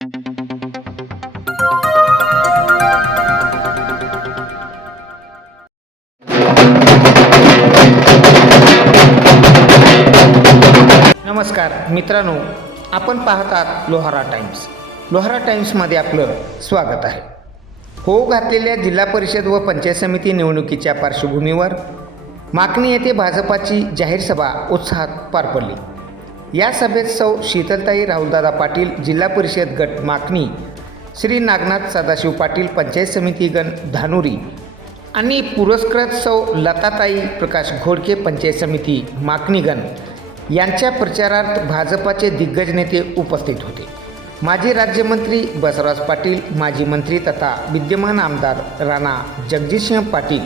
नमस्कार मित्रांनो, आपण पाहतात लोहारा टाइम्स. लोहारा टाइम्समध्ये आपलं स्वागत आहे. होऊ घातलेल्या जिल्हा परिषद व पंचायत समिती निवडणुकीच्या पार्श्वभूमीवर माकणी येथे भाजपाची जाहीर सभा उत्साहात पार पडली. या सभेत सौ शीतलताई राहुलदादा पाटील जिल्हा परिषद गट माकणी, श्री नागनाथ सदाशिव पाटील पंचायत समिती गण धानुरी आणि पुरस्कृत सौ लताताई प्रकाश घोडके पंचायत समिती माकणी गण यांच्या प्रचारार्थ भाजपाचे दिग्गज नेते उपस्थित होते. माजी राज्यमंत्री बसवराज पाटील, माजी मंत्री तथा विद्यमान आमदार राणा जगजितसिंह पाटील,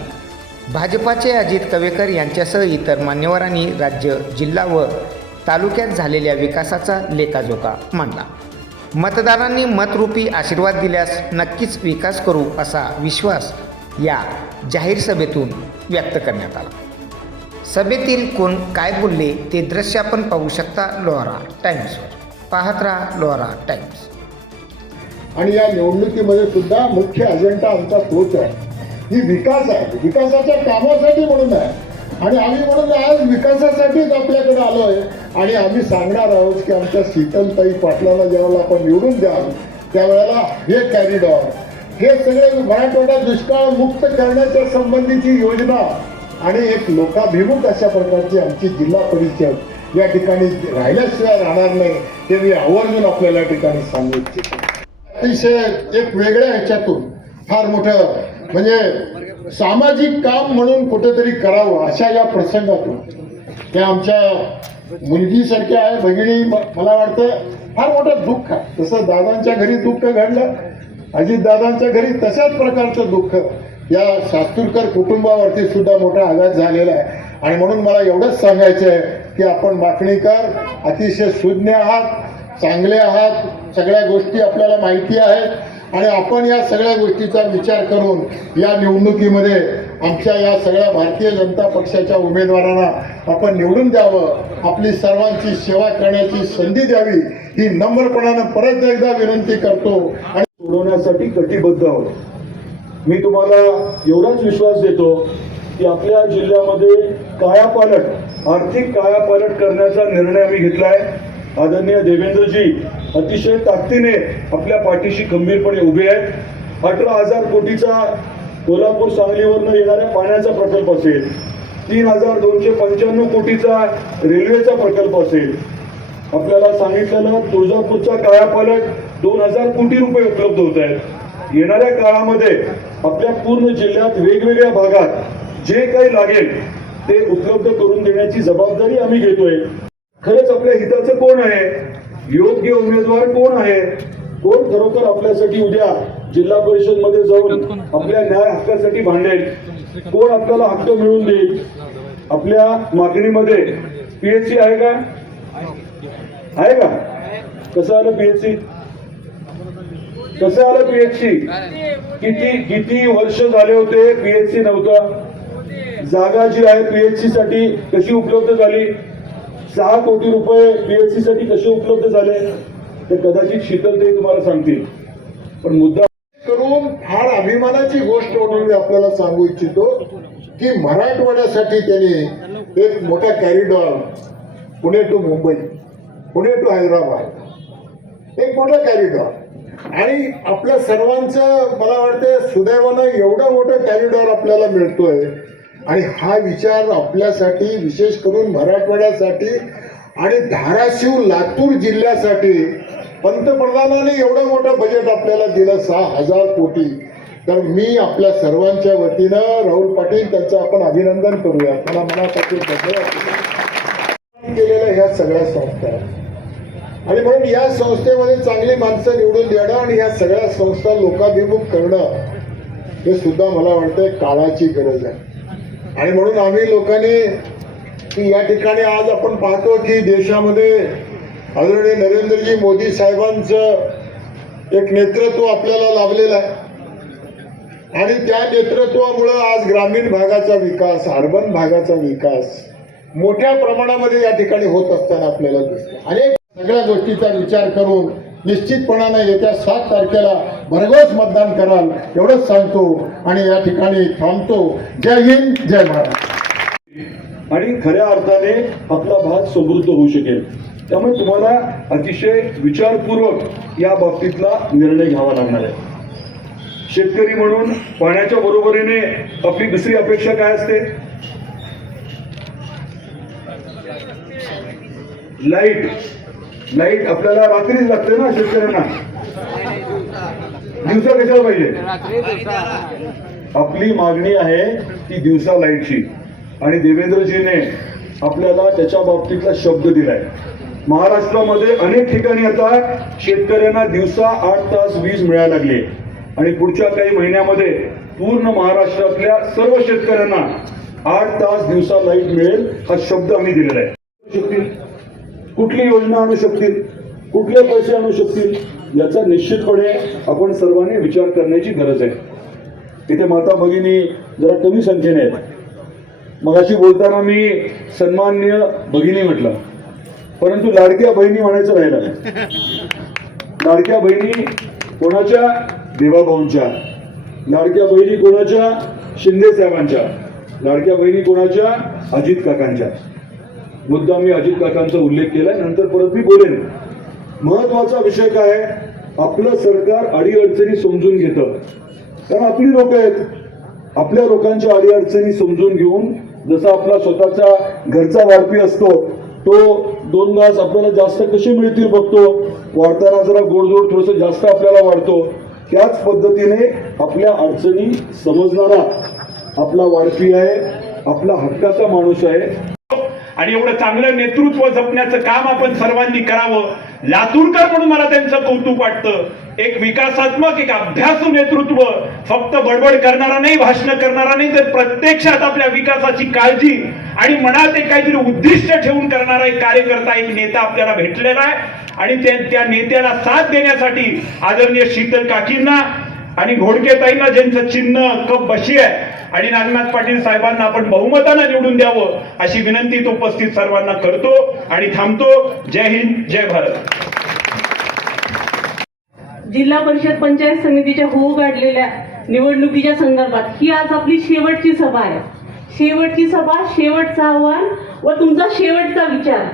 भाजपाचे अजित कवेकर यांच्यासह इतर मान्यवरांनी राज्य, जिल्हा व तालुक्यात झालेल्या विकासाचा लेखाजोखा मांडला. मतदारांनी मतरूपी आशीर्वाद दिल्यास नक्कीच विकास करू असा विश्वास या जाहीर सभेतून व्यक्त करण्यात आला. सभेतील कोण काय बोलले ते दृश्य आपण पाहू शकता लोहारा टाइम्सवर. पाहत राहा लोहारा टाइम्स. आणि या निवडणुकीमध्ये सुद्धा मुख्य अजेंडा आमचा तोच आहे, ही विकास आहे. विकासाच्या कामासाठी म्हणून आहे आणि आम्ही म्हणून आज विकासासाठीच आपल्याकडे आलो आहे. आणि आम्ही सांगणार आहोत की आमच्या शीतलताई पाटलांना ज्यावेळेला आपण निवडून द्याल त्यावेळेला हे कॅरिडॉर, हे सगळे मराठवाडा दुष्काळ मुक्त करण्याच्या संबंधीची योजना आणि एक लोकाभिमुख अशा प्रकारची आमची जिल्हा परिषद या ठिकाणी राहिल्याशिवाय राहणार नाही, ते मी आवर्जून आपल्याला या ठिकाणी सांगू इच्छितो. अतिशय एक वेगळ्या ह्याच्यातून फार मोठं म्हणजे सामाजिक काम म्हणून कुठेतरी करावं अशा या प्रसंगातून त्या आमच्या मुलगीसारख्या आहे भगिनी, मला वाटतं फार मोठं दुःख आहे. तसं दादांच्या घरी दुःख घडलं, अजितदादांच्या घरी तशाच प्रकारचं दुःख या शास्तूरकर कुटुंबावरती सुद्धा मोठा आघात झालेला आहे. आणि म्हणून मला एवढंच सांगायचं आहे की आपण माकणीकर अतिशय सुज्ञ आहात, चांगले आहात, सगळ्या गोष्टी आपल्याला माहिती आहेत आणि आपण या सगळ्या गोष्टीचा विचार करून या निवडणुकीमध्ये आमच्या या सगळ्या भारतीय जनता पक्षाच्या उमेदवारांना आपण निवडून द्यावं, आपली सर्वांची सेवा करण्याची संधी द्यावी ही नम्रपणानं परत एकदा विनंती करतो आणि सोडवण्यासाठी कटिबद्ध आहोत. मी तुम्हाला एवढाच विश्वास देतो की आपल्या जिल्ह्यामध्ये कायापालट, आर्थिक कायापालट करण्याचा निर्णय आम्ही घेतला आहे. आदरणीय देवेंद्रजी अतिशय ताकदीने आपल्या पाठीशी खंबीरपणे उभे आहेत. 18,000 कोटीचा कोल्हापूर सांगलीवरनं येणाऱ्या पाण्याचा प्रकल्प असेल, 3,295 कोटीचा रेल्वेचा प्रकल्प असेल, आपल्याला सांगितलेलं तुळजापूरचा कायापालट 2,000 कोटी रुपये उपलब्ध होत आहेत. येणाऱ्या काळामध्ये आपल्या पूर्ण जिल्ह्यात वेगवेगळ्या भागात जे काही लागेल ते उपलब्ध करून देण्याची जबाबदारी आम्ही घेतोय. खरंच आपल्या हिताचं कोण आहे, योग्य उमेदवार कोण आहे, कोण खरोखर आपल्यासाठी उद्या जिल्हा परिषद मध्ये जाऊन आपल्या न्याय हक्कासाठी भांडेल, कोण आपल्याला हक्क मिळवून देईल. आपल्या मागणीमध्ये पीएचसी आहे का, आहे का? कसं आलं पीएचसी, कसं आलं पीएचसी? किती वर्ष झाले होते पीएचसी नव्हतं. जागा जी आहे पीएचसी साठी कशी उपलब्ध झाली, 6 कोटी रुपये पीएचसी साठी कसे उपलब्ध झाले ते कदाचित शीतलताई तुम्हाला सांगतील. पण मुद्दा करून फार अभिमानाची गोष्ट म्हणून मी आपल्याला सांगू इच्छितो की मराठवाड्यासाठी त्यांनी एक मोठा corridor, Pune to Mumbai, Pune to Hyderabad, एक मोठा कॅरिडॉर. आणि आपल्या सर्वांचं मला वाटतं सुदैवानं एवढं मोठं कॅरिडॉर आपल्याला मिळतोय. आणि हा विचार आपल्यासाठी, विशेष करून मराठवाड्यासाठी आणि धाराशिव लातूर जिल्ह्यासाठी पंतप्रधानांनी एवढं मोठं बजेट आपल्याला दिलं, 6,000 कोटी. तर मी आपल्या सर्वांच्या वतीनं राहुल पाटील त्यांचं आपण अभिनंदन करूया. मला मनापासून केलेल्या ह्या सगळ्या संस्था आणि म्हणून या संस्थेमध्ये चांगली माणसं निवडून देणं आणि या सगळ्या संस्था लोकाभिमुख करणं हे सुद्धा मला वाटतं काळाची गरज आहे. आणि म्हणून आम्ही लोकांनी की या ठिकाणी आज आपण पाहतो की देशामध्ये आदरणीय नरेंद्रजी मोदी साहेबांचं एक नेतृत्व आपल्याला लाभलेलं आहे आणि त्या नेतृत्वामुळं आज ग्रामीण भागाचा विकास, अर्बन भागाचा विकास मोठ्या प्रमाणामध्ये या ठिकाणी होत असताना आपल्याला दिसतं. अनेक सगळ्या गोष्टीचा विचार करून निश्चितपणाने येत्या 7 तारखेला भरघोस मतदान कराल एवढंच सांगतो आणि या ठिकाणी थांबतो. जय हिंद, जय महाराष्ट्र. आणि खऱ्या अर्थाने आपला भाग समृद्ध होऊ शकेल. त्यामुळे तुम्हाला अतिशय विचारपूर्वक या बाबतीतला निर्णय घ्यावा लागणार आहे. शेतकरी म्हणून पाण्याच्या बरोबरीने आपली दुसरी अपेक्षा काय असते? लाईट. लाईट आपल्याला रात्रीच लागते ना शेतकऱ्यांना, दिवसा कशाला पाहिजे? आपली मागणी आहे ती दिवसा लाईटची, आणि देवेंद्रजीने आपल्याला त्याच्या बाबतीतला शब्द दिलाय. महाराष्ट्रामध्ये अनेक ठिकाणी आता शेतकऱ्यांना दिवसा 8 तास वीज मिळायला लागली, आणि पुढच्या काही महिन्यामध्ये पूर्ण महाराष्ट्रातल्या सर्व शेतकऱ्यांना 8 तास दिवसा लाईट मिळेल हा शब्द आम्ही दिलेला आहे. कुठली योजना आणू शकतील, कुठले पैसे आणू शकतील, याचा निश्चितपणे आपण सर्वांनी विचार करण्याची गरज आहे. इथे माता भगिनी जरा कमी संख्येने आहेत. मगाशी बोलताना मी सन्माननीय भगिनी म्हटलं, परंतु लाडक्या बहिणी म्हणायचं राहिलं. लाडक्या बहिणी कोणाच्या? देवाभाऊंच्या. लाडक्या बहिणी कोणाच्या? शिंदे साहेबांच्या. लाडक्या बहिणी कोणाच्या? अजित काकांच्या. मुद्दा मी अजित काकांचा उल्लेख केलाय, नंतर परत मी बोलेन. महत्वाचा विषय काय आहे? आपलं सरकार अडीअडचणी समजून घेतं, कारण आपली लोक आहेत. आपल्या लोकांच्या अडीअडचणी समजून घेऊन, जसा आपला स्वतःचा घरचा वारपी असतो, तो 2 घास आपल्याला जास्त कसे मिळतील बघतो, वाढताना जरा गोडधोड थोडंसं जास्त आपल्याला वाढतो. त्याच पद्धतीने आपल्या अडचणी समजणारा आपला वारपी आहे, आपला हक्काचा माणूस आहे. आणि एवढं चांगलं नेतृत्व जपण्याचं काम आपण सर्वांनी करावं. लातूरकर म्हणून मला त्यांचं कौतुक वाटतं. एक विकासात्मक, एक अभ्यासू नेतृत्व, फक्त बडबड करणारा नाही, भाषण करणारा नाही, तर प्रत्यक्षात आपल्या विकासाची काळजी आणि मनात एक काहीतरी उद्दिष्ट ठेवून करणारा एक कार्यकर्ता, एक नेता आपल्याला भेटलेला आहे. आणि त्या नेत्याला साथ देण्यासाठी आदरणीय शीतल काकींना आणि घोडकेताईंना, ज्यांचं चिन्ह कप बशी आहे, आणि नागनाथ पाटील साहेबांना आपण बहुमतानं निवडून द्यावं अशी विनंती उपस्थित सर्वांना करतो आणि थांबतो. जय हिंद, जय भारत. जिल्हा परिषद पंचायत समितीच्या होऊ काढलेल्या निवडणुकीच्या संदर्भात ही आज आपली शेवटची सभा आहे. शेवटची सभा, शेवटचं आव्हान व तुमचा शेवटचा विचार.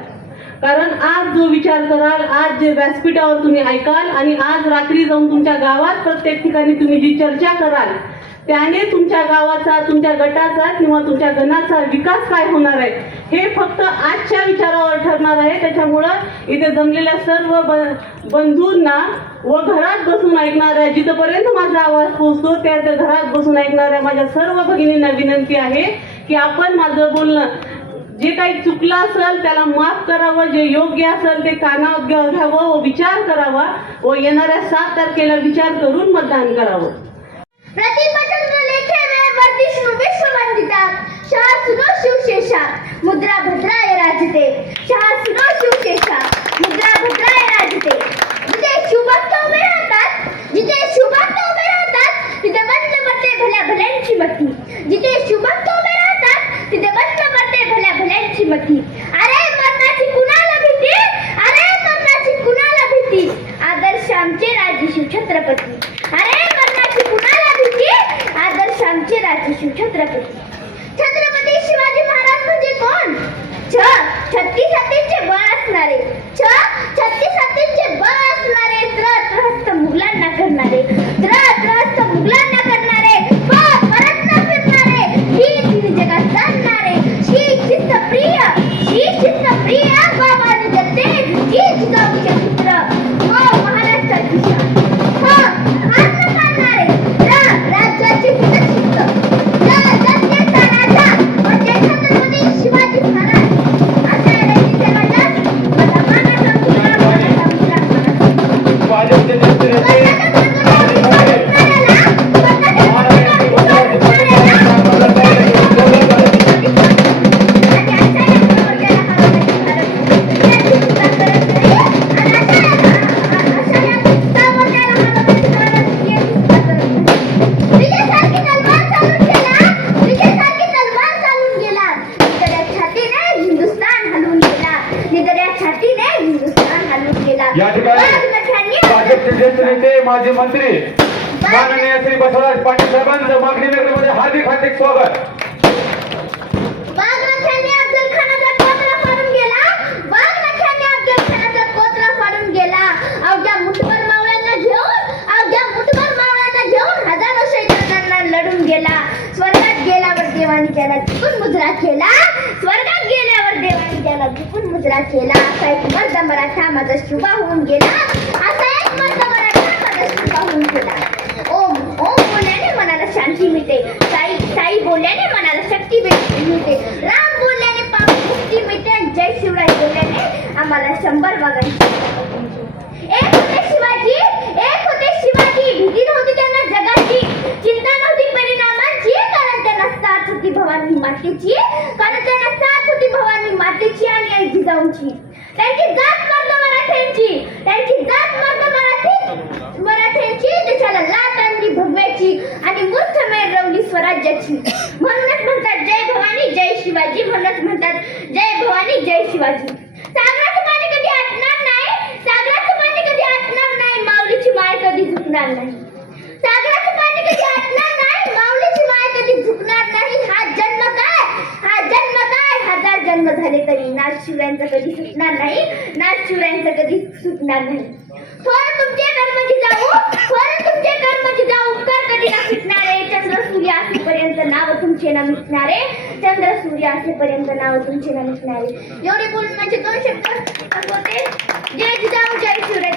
कारण आज जो विचार कराल, आज जे व्यासपीठावर तुम्ही ऐकाल आणि आज रात्री जाऊन तुमच्या गावात प्रत्येक ठिकाणी तुम्ही जी चर्चा कराल, त्याने तुमच्या गावाचा, तुमच्या गटाचा किंवा तुमच्या गणाचा विकास काय होणार आहे हे फक्त आजच्या विचारावर ठरणार आहे. त्याच्यामुळं इथे जमलेल्या सर्व बंधूंना व घरात बसून ऐकणाऱ्या, जिथपर्यंत माझा आवाज पोहोचतो त्या घरात बसून ऐकणाऱ्या माझ्या सर्व भगिनींना विनंती आहे की आपण माझं बोलणं जे काही चुकलं असेल त्याला माफ करावं, जे योग्य असेल ते कानावर घ्यावं व विचार करावा व येणाऱ्या 7 तारखेला विचार करून मतदान करावं. प्रतिमचंद्र लेखे में वर्धिष्णु विश्ववंदितात शाह सुनो शिवशेषा मुद्रा भद्राय राजते शाह सुनो शिवशेषा मुद्रा भद्राय राजते. जिथे शुभत्व उभे राहतात, जिथे शुभत्व उभे राहतात तिथे बंद मरते भल्या भल्यांची मती. जिथे शुभत्व उभे राहतात तिथे बंद मरते भल्या भल्यांची मती. अरे मरणाची कुणाला भीती, अरे मरणाची कुणाला भीती, आदर्श आमचे राजे शिवछत्रपती. अरे मरणाची कुणाला भीती, आदर्श आमचे राजे शिवछत्रपती. छत्रपती शिवाजी महाराज म्हणजे कोण? 36 हत्तींचे बळ असणारे, 36 हत्तींचे बळ असणारे, त्रस्त मुघलांना करणारे, त्रस्त मुघलांना करणारे, परत न फिरणारे, ही जगात जाणणारे, शिस्त प्रिय बाबाने दत्ते ही जिजाऊचे पुत्र, हो महाराष्ट्राची शान, हो हार न मानणारे, राज्याचे हितचित्त, दत्ते तानाचा म्हणजे छत्रपती शिवाजी महाराज. अशा रणनीतीचे वाटत मला मानाचा मुलगा, मानाचा या ठिकाणी विरोधकांचे ज्येष्ठ नेते माजी मंत्री माननीय श्री बसवराज पाटील साहेबांचं मागणी नगरीमध्ये हार्दिक हार्दिक स्वागत. वाघनख्याने अफजल खानाचा कोथळा फाडून गेला. वाघनख्याने अफजल खानाचा कोथळा फाडून गेला. अवघ्या मुठभर मावळ्यांना घेऊन हजारो शैतानांना लढून गेला. स्वर्गात गेल्यावर देवानी त्याला झुकून मुजरा केला. स्वर्गात गेल्यावर देवानी त्याला झुकून मुजरा केला. असा एक मर्द मराठा माझा शुभा होऊन गेला. असा एक मर्द मराठा माझा शुभा होऊन गेला. ओम ओम बोलल्याने मनाला शांती मिळते. साई बोलल्याने मनाला शक्ती मिळते. राम बोलल्याने पाप मुक्ती मिळते. आणि जय शिवराय बोलल्याने आम्हाला 100 वाघांची एक होते शिवाजी भीती नव्हती त्यांना जगाची, चिंता नव्हती परिणामाची, कारण त्यांना साथ होती भवानी मातेची. आणि आई जिजाऊंची. त्यांची जात मराठ्यांची देशाला लाट आणली भगव्याची आणि मूर्खमेढ रवली स्वराज्याची. म्हणूनच म्हणतात जय भवानी जय शिवाजी. म्हणूनच म्हणतात जय भवानी जय शिवाजी. सागराचं पाणी कधी आटणार नाही. माऊलीची माय कधी झुकणार नाही. सागराचं पाणी कधी आटणार नाही. माऊलीची माय कधी झुकणार नाही. हा जन्म काय हजार जन्म झाले तरी नाथ शिवरायांचा कधी सुटणार नाही. थोर तुमचे कर्मची जाऊ उपकार कधी ना सुटणारे. चंद्र सूर्य असेपर्यंत नाव तुमचे ना मिटणारे. एवढे बोलून माझे 2 शब्द संपवते. जय जिजाऊ जय शिवराय.